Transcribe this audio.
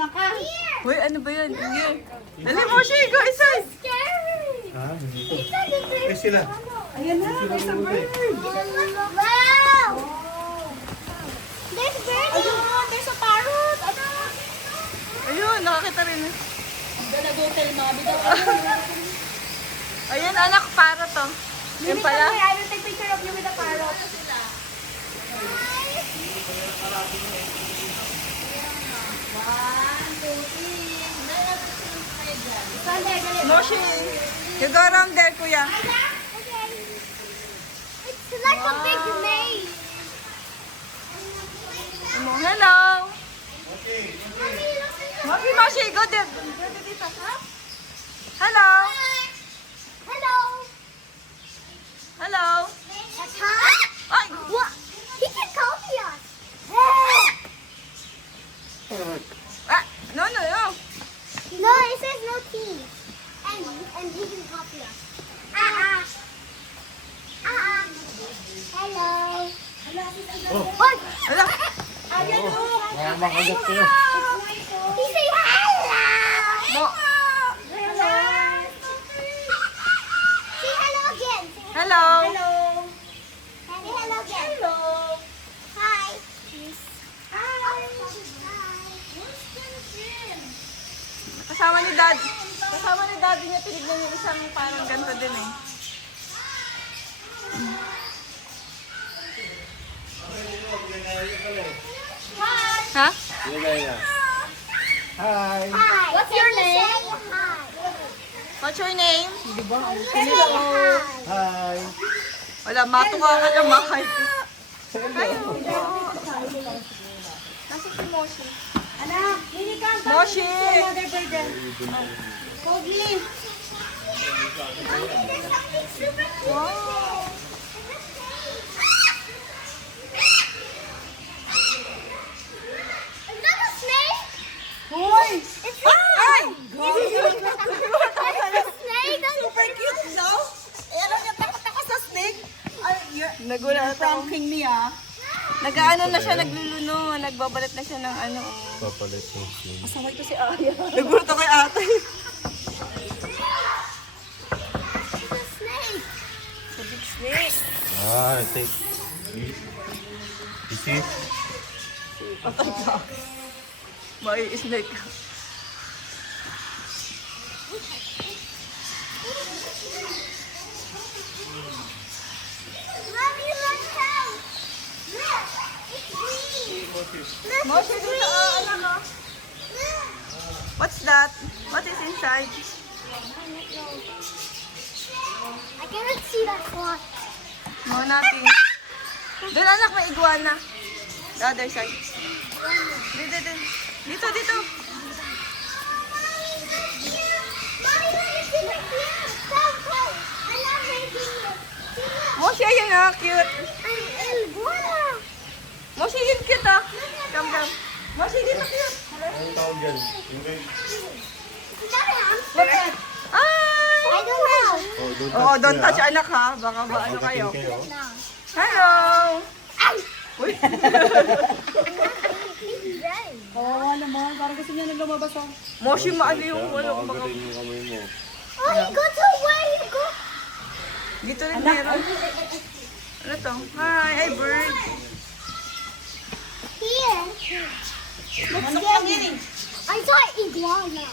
Una ka. Uy, ano ba yan? Sige. Dali mo siya, go inside. Ah, dito. Eh sila. Ayan na, there's a bird. Wow! There's bird. Ayun, there's a parrot. Ano? Ayun, nakakita rin. Gonna go tell mommy daw. Ayun, anak, para to. Yan pala. I will take picture of you with a parrot. Moshi, you go around there, kuya. Okay. It's like a big maze. Hello. Mommy, look at Moshi, Moshi, go there. Go dito. Hello. Hello. Hello. That's hot. Ay, What? He can copy us. ah, no, no, no. No, it says no teeth. And he can copy us. Hello. Oh. What? Hello. Mga makagat kayo. He say hello. Mo. Hello. Say hello again. Hello. Say hello again. Hello. Hi. Hi. Kasama ni Dad. Kasama ni Daddy niya, tinignan yung isang parang ganito din eh. Ha? Hi. Hi. What's your name? Hi. What's your name? Hello. Hi. Wala, matuwa ka na mahal. Hello. Nasa si Moshi? Anak, hindi ka ang Moshi! another bird. Pogi. There's something super cute. Wow. Is that a snake? Hoy! It's Ay! a snake. Super cute, no? Eh, alam niya, takot ako sa snake. Ay, Nagulat ako. pranking niya. Nag-ano na siya, nagluluno. Nagbabalat na siya ng ano. Papalit yung skin. Masama ito si Aya. Nagulat ako kay ate. It's a snake. Sa big snake. Ah, take. You see? Patay ka. May snake. Mommy, look out. Look. It's green. Look, Moshi, it's dito green. ano ka? Look. What's that? What is inside? I cannot see that one. No, nothing. Doon anak, may iguana. The other side. Dito, dito. Dito, dito. Mommy, look, it's in here. Come, come. I love making it. Moshi, ayun na, cute. I'm iguana. Moshi, yun cute ah. Come, come. Moshi, dito cute. Anong tawag yan? Is that a hamster? Look at. Hi! I don't know. Oh, don't Oo, don't me, touch ah. anak ha. Baka ba ano kayo. Agatin kayo. No. Hello! Ay! Uy! Oo naman, parang gusto niya nang lumabas ang... Moshi, maano yung ano. Baka Baka... agatin yung kamay mo. Oh, he got away. He got... Dito rin meron. Ano to? Hi, ay bird. Here. Ano ka, Gini? I saw iguana.